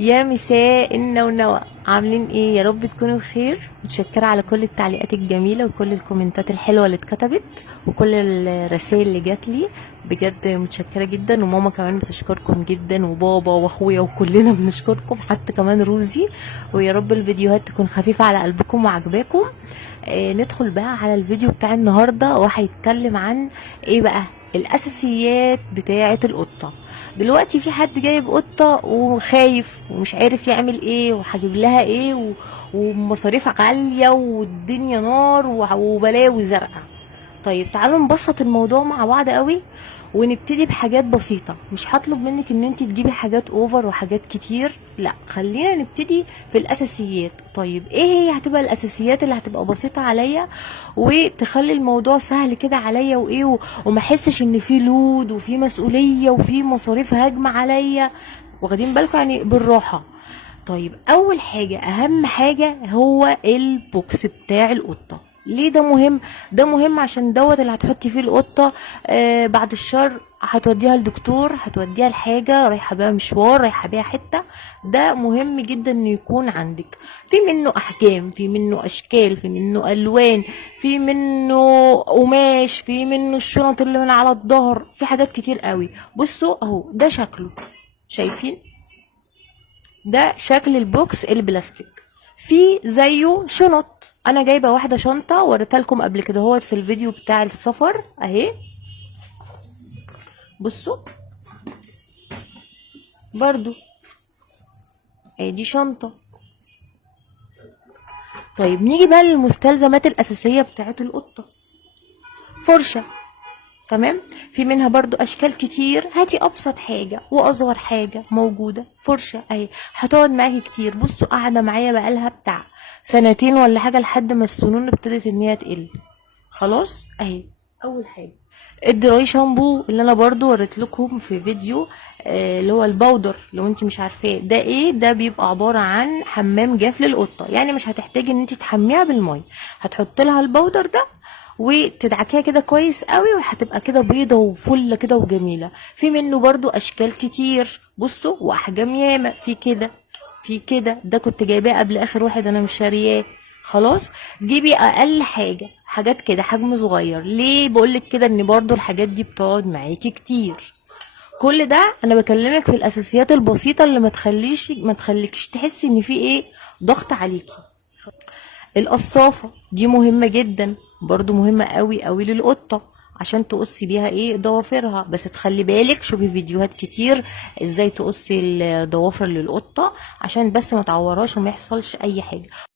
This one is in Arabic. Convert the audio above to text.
يا مساء النونوة، عاملين ايه؟ يا رب تكونوا بخير. متشكرة على كل التعليقات الجميلة وكل الكومنتات الحلوة اللي اتكتبت وكل الرسائل اللي جات لي. بجد متشكرة جدا، وماما كمان بتشكركم جدا، وبابا واخويا وكلنا بنشكركم، حتى كمان روزي. ويا رب الفيديوهات تكون خفيفة على قلبكم وعجباكم. ندخل بقى على الفيديو بتاع النهاردة، وهيتكلم عن ايه بقى؟ الاساسيات بتاعة القطة. دلوقتي في حد جايب قطة وخايف ومش عارف يعمل ايه، وهجيب لها ايه ومصاريف عالية والدنيا نار وبلاوي زرقاء. طيب تعالوا نبسط الموضوع مع بعض قوي، ونبتدي بحاجات بسيطة. مش هطلب منك ان انت تجيبي حاجات اوفر وحاجات كتير، لا، خلينا نبتدي في الاساسيات. طيب ايه هي هتبقى الاساسيات اللي هتبقى بسيطة عليا وتخلي الموضوع سهل كده عليا، وايه وما احسش ان في لود وفي مسؤولية وفي مصاريف هجمة عليا؟ واخدين بالكم؟ يعني بالراحة. طيب اول حاجة، اهم حاجة، هو البوكس بتاع القطة. ليه ده مهم؟ ده مهم عشان دوت اللي هتحطي فيه القطة. بعد الشر، هتوديها لدكتور، هتوديها لحاجة، رايحة بيها مشوار، رايحة بيها حتة. ده مهم جدا انه يكون عندك. في منه احجام، في منه اشكال، في منه الوان، في منه قماش، في منه الشنط اللي من على الظهر، في حاجات كتير قوي. بصوا اهو ده شكله، شايفين؟ ده شكل البوكس البلاستيك. في زيه شنط، انا جايبه واحده شنطه وريتها لكم قبل كده هوت في الفيديو بتاع السفر اهي. بصوا برضو اهي دي شنطه. طيب نيجي بقى للمستلزمات الاساسيه بتاعت القطه. فرشه، تمام. في منها برضو اشكال كتير، هاتي ابسط حاجه واصغر حاجه موجوده. فرشه اهي هتقعد معاكي كتير. بصوا قاعده معايا بقالها بتاع سنتين ولا حاجه، لحد ما السنون ابتدت ان هي تقل. خلاص اهي. اول حاجه الدراي شامبو اللي انا برضو وريت لكم في فيديو، اللي هو البودر. لو انت مش عارفاه ده ايه، ده بيبقى عباره عن حمام جاف للقطه. يعني مش هتحتاجي ان انت تحميها بالميه، هتحط لها البودر ده وتدعكيها كده كويس قوي، وهتبقى كده بيضه وفله كده وجميله. في منه برضو اشكال كتير، بصوا، واحجام ياما. في كده، في كده. ده كنت جايباه قبل اخر واحد انا مش شارياه. خلاص. جيبي اقل حاجه، حاجات كده حجم صغير. ليه بقولك كده؟ ان برضو الحاجات دي بتقعد معاكي كتير. كل ده انا بكلمك في الاساسيات البسيطه اللي ما تخليكش تحسي ان في ايه، ضغط عليكي. القصافة دي مهمة جدا، برضو مهمة قوي قوي للقطة، عشان تقصي بيها ايه، ضوافرها. بس تخلي بالك، شوفي فيديوهات كتير ازاي تقصي الضوافر للقطة، عشان بس ما تعورهاش وما يحصلش اي حاجة.